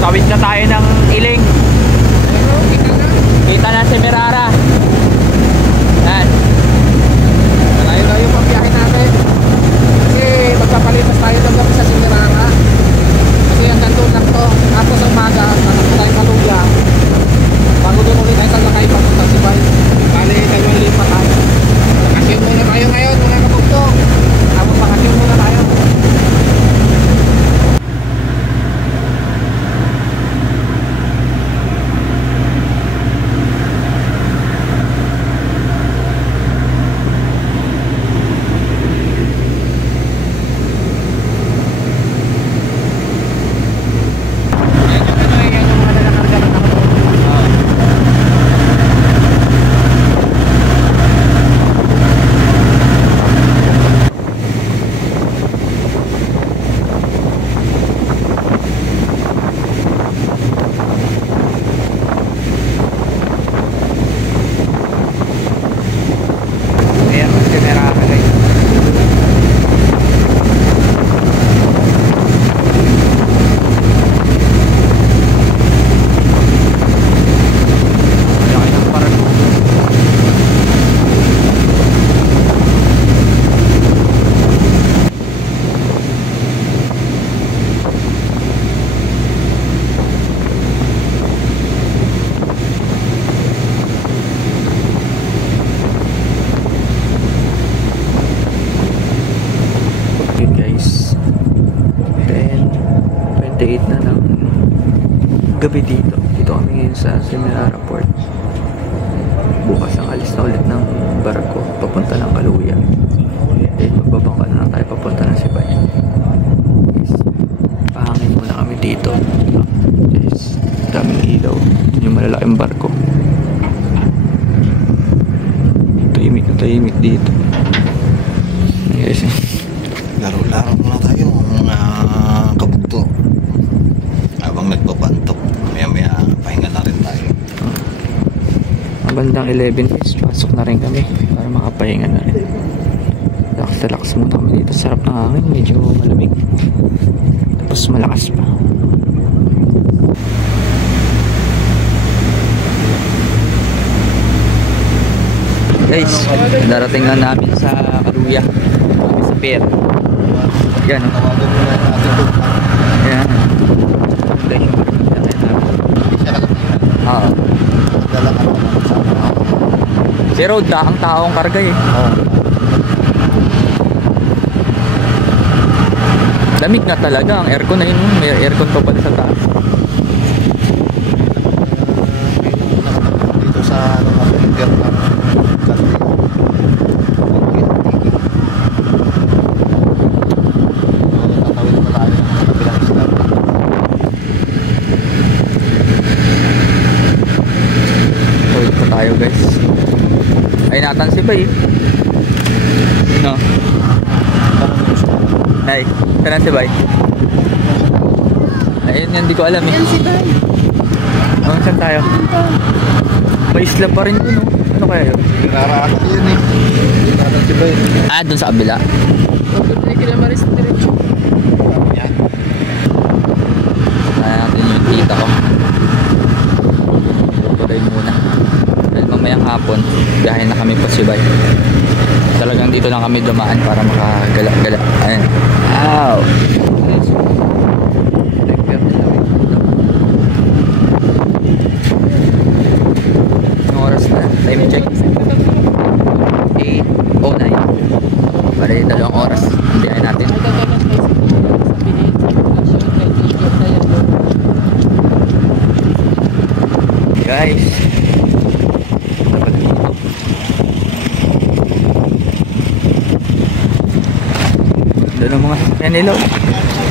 Tawid na tayo ng Iling. Kita na si Merara. Yan. Malayo-layo pang biyahe natin. Kasi magpapalipas tayo ng gabi sa Simirara. Kasi hanggang doon lang to. Tapos sa umaga, tatakbo tayo Kaluya. Bago doon ulit tayo sa lakay papunta Sibay. Bali, dalawang lipa tayo. Bakasyon muna tayo ngayon mga kapugtong. Tapos bakasyon muna tayo. Gabi dito kami ngayon sa Semirara Port. Bukas ang alis na ulit ng barko papunta ng Kaluya. Then magbabangka na lang tayo papunta ng Sibay. Guys, pahangin muna kami dito. Guys, daming ilaw. Yung malalaking barko. Tahimik na tahimik dito. Guys, laro-laro muna tayo mga kabugto. Habang nagpapantok, maya-maya pahinga na rin tayo. Bandang 11 guys, pasok na rin kami para makapahinga na rin. Relax muna kami dito. Sarap ng hangin, medyo malamig. Tapos malakas pa. Guys, darating na namin sa Kaluya. Kami sa pier. Yan o. Yan. Oo. Si Road, ang taong karga eh. Lamig na talaga ang aircon na yun. May aircon pa pala sa taas. Dito sa pier na tayo guys. Ay natan si Bay. No. Ay, kanan si Bay. Ayun yan, di ko alam eh. Yan si Bay. Oh, saan tayo? May isla pa rin yun, no? Ano kaya yun? Nararakot yun eh. Natan si Bay. Ah, dun sa kabila. Ay, kinamaris na diretso. Yan. Kaya natin yung tita ko. Tuloy muna. Dahil mamayang hapon, biyahe na kami pa Sibay. Talagang dito lang kami dumaan para makagala-gala. Ayun. Ow! Anong oras na? Time check. 8:09. Bali, 2 oras. Biyahe natin. Guys, dapat dito. Doon ang mga sasakyan nila.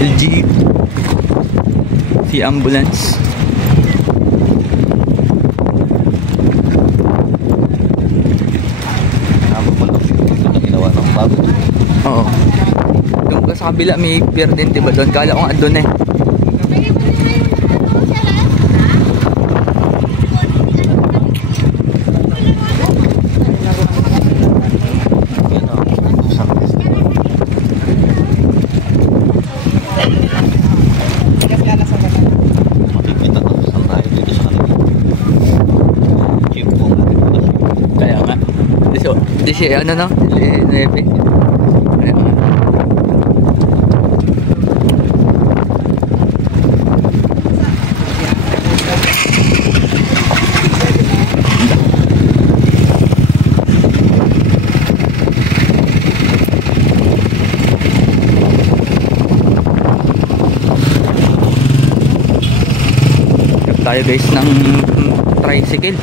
LG, si ambulance. Ginawa ng bago. Oo. Doon ka sa kabila may pier din, diba doon? Kala ko nga doon eh. ano no? 9. Ayan. Tayo guys ng tricycle.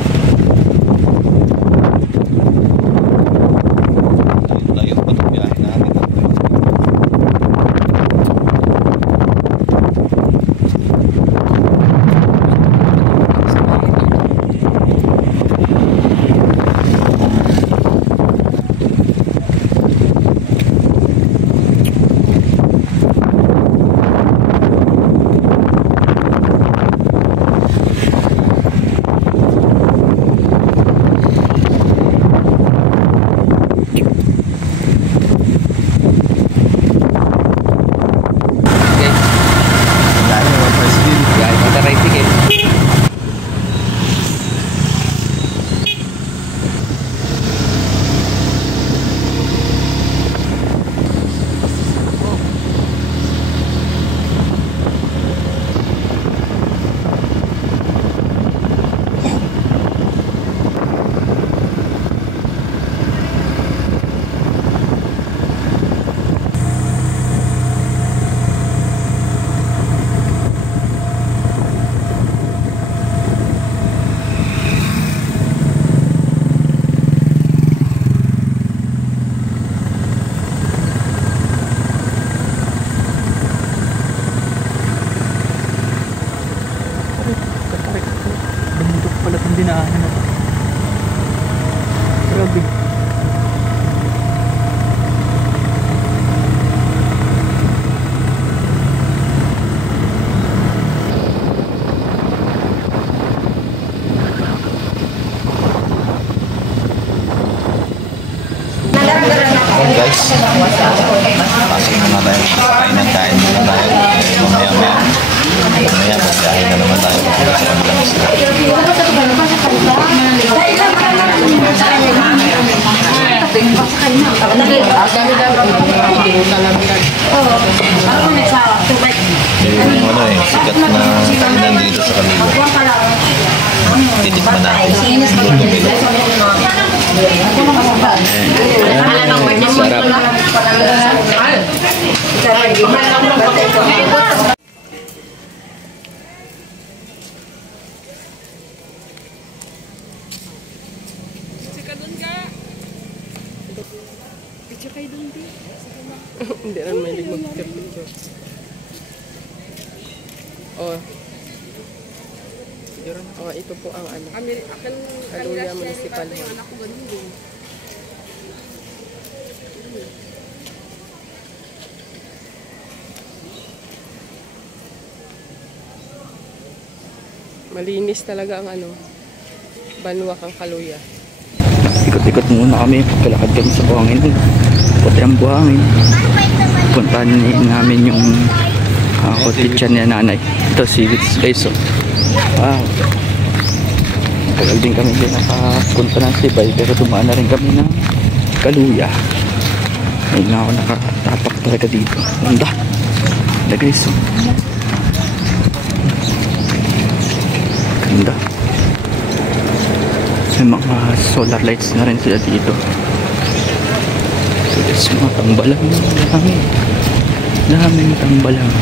Tayo pa ng biyahe natin. dinaanan na to. Grabe. Ayan guys, pasok na tayo sa kain muna tayo. Mamaya magkain na naman tayo para sa kabilang isla. Yung ano eh, sikat na kainan dito sa kanila. Titikman natin. Sarap. Hindi rin may mag-picture. Oh. Oh, ito po ang ano. Kaluya Municipal Hall. Malinis talaga ang ano. Banwak ang Kaluya. Ikot-ikot muna kami, kalakad kami sa buhangin. Puti ang buhangin. Puntahan namin yung cottage niya nanay. Ito si guys. Wow. Tagal din kami din nakapunta ng Sibay, pero dumaan na rin kami ng Kaluya. Ngayon na ako nakatapak talaga dito. Ganda. Ganda guys. Ganda. May mga solar lights na rin sila dito. So guys, mga tambalang. Daming tambalang.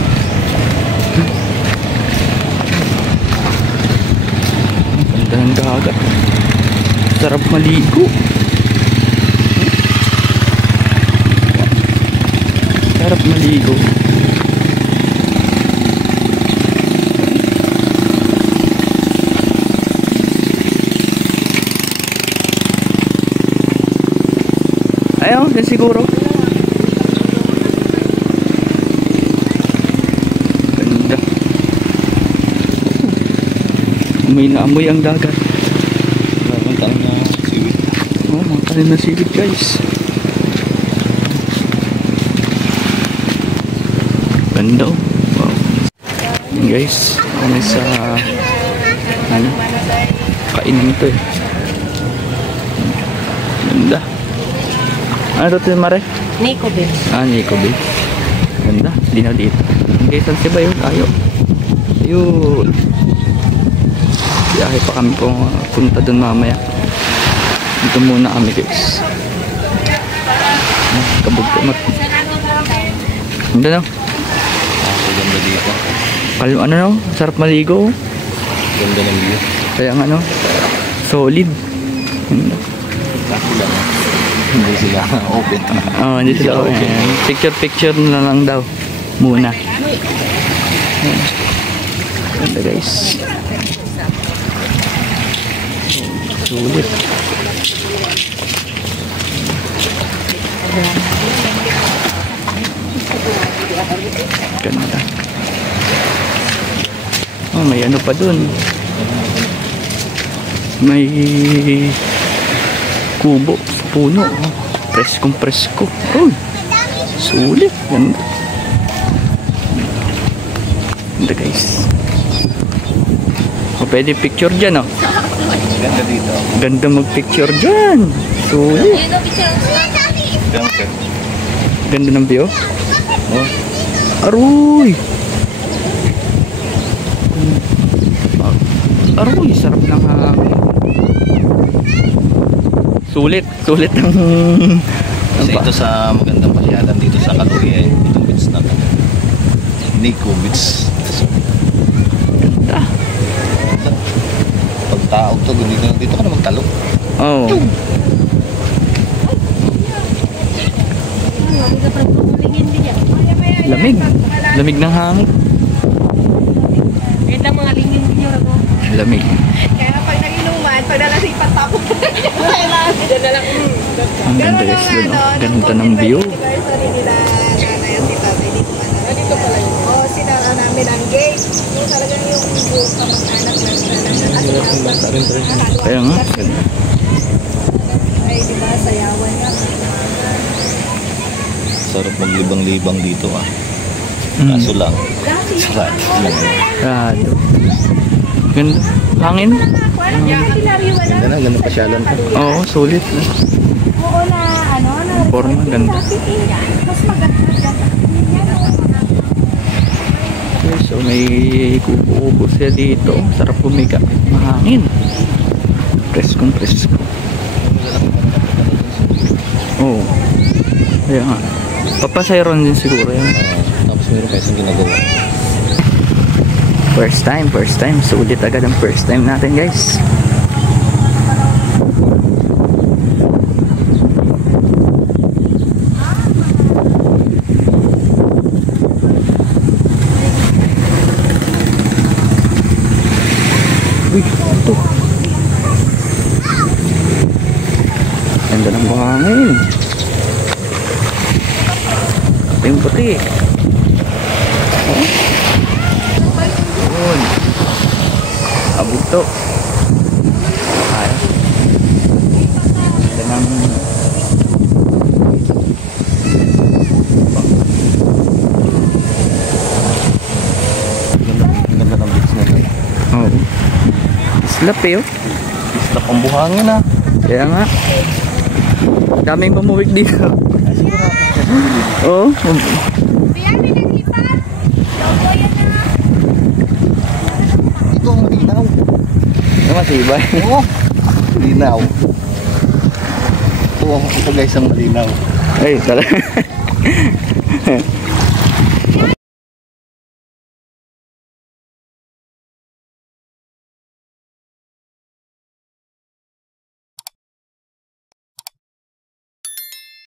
Ganda ng dagat. Sarap maligo. Sarap maligo. Ayaw, din siguro. Ganda. May naamoy ang dagat. Ang tanim na siwit. Oh, mga tanim na siwit guys. Ganda oh. Wow. Yan guys. Ano sa kainan ito eh. Ganda. Ano to, Mare? Nico Beach. Nico Beach. Ganda. Dinaw dito. Okay, saan si Bayo? Tayo. Yun. Biyahe pa kami po punta dun mamaya. Dito muna kami guys. Kabog ko mat. Ganda no? Ganda dito. Ano no? Sarap maligo. Ganda ng view. Kaya nga no? Solid. Ganda. Kasi lang. Hindi sila open. Hindi sila open. Picture na lang daw. Muna. Ganda guys. Sulit. Ganda. May ano pa dun. May kubo sa puno. Presko. Sulit. Ganda. Ganda guys. Pwede picture dyan Ganda dito. Ganda mag-picture dyan. Sulit. Ganda ng view. Aroy. Aroy, sarap ng hangin. Sulit ng Kasi ito sa magandang pasyalan dito sa Kaluya. Itong beach na to. Nico Beach. ganda. Pag tao to, dito ka na magtalo. Lamig ng hangin. Ganda mga lingin niyo ako. Lamig. Kaya pag nag-inuman, pag nalasipat ako. Diyan na lang. Ang ganda guys dun. Ganda ng view. Anniversary nila nanay at si tatay dito man. Dito pala yun. Oo, sinara namin ang gate. Yung talagang yung buong kamag-anak na sana. Kaya nga, ganda. Ay, di ba, sayawan nga. Sarap maglibang-libang dito Kaso lang, sarap lang. Rado. Ganda. Hangin. Ganda pasyalan to. Oo, sulit. Oo na, ano, na. Forma, ganda. Mas maganda. Okay, so may kubo-kubo siya dito. Sarap pumiga. Mahangin. Presko. Oo. Kaya nga. Papasayron din siguro yan. Tapos meron kayo sa ginagawa. First time. Sulit agad ang first time natin guys. Uy, ito. Ganda ng buhangin. Puting-puti. Yun. Abog to. Ay. Ganda ng Ganda ng beach na to. Slap eh. Islap ang buhangin Kaya nga. Daming pamuwik dito. Oo. Ito ang malinaw. Ano masibay? Oo. Malinaw. Ito guys ang malinaw. Ay, talaga.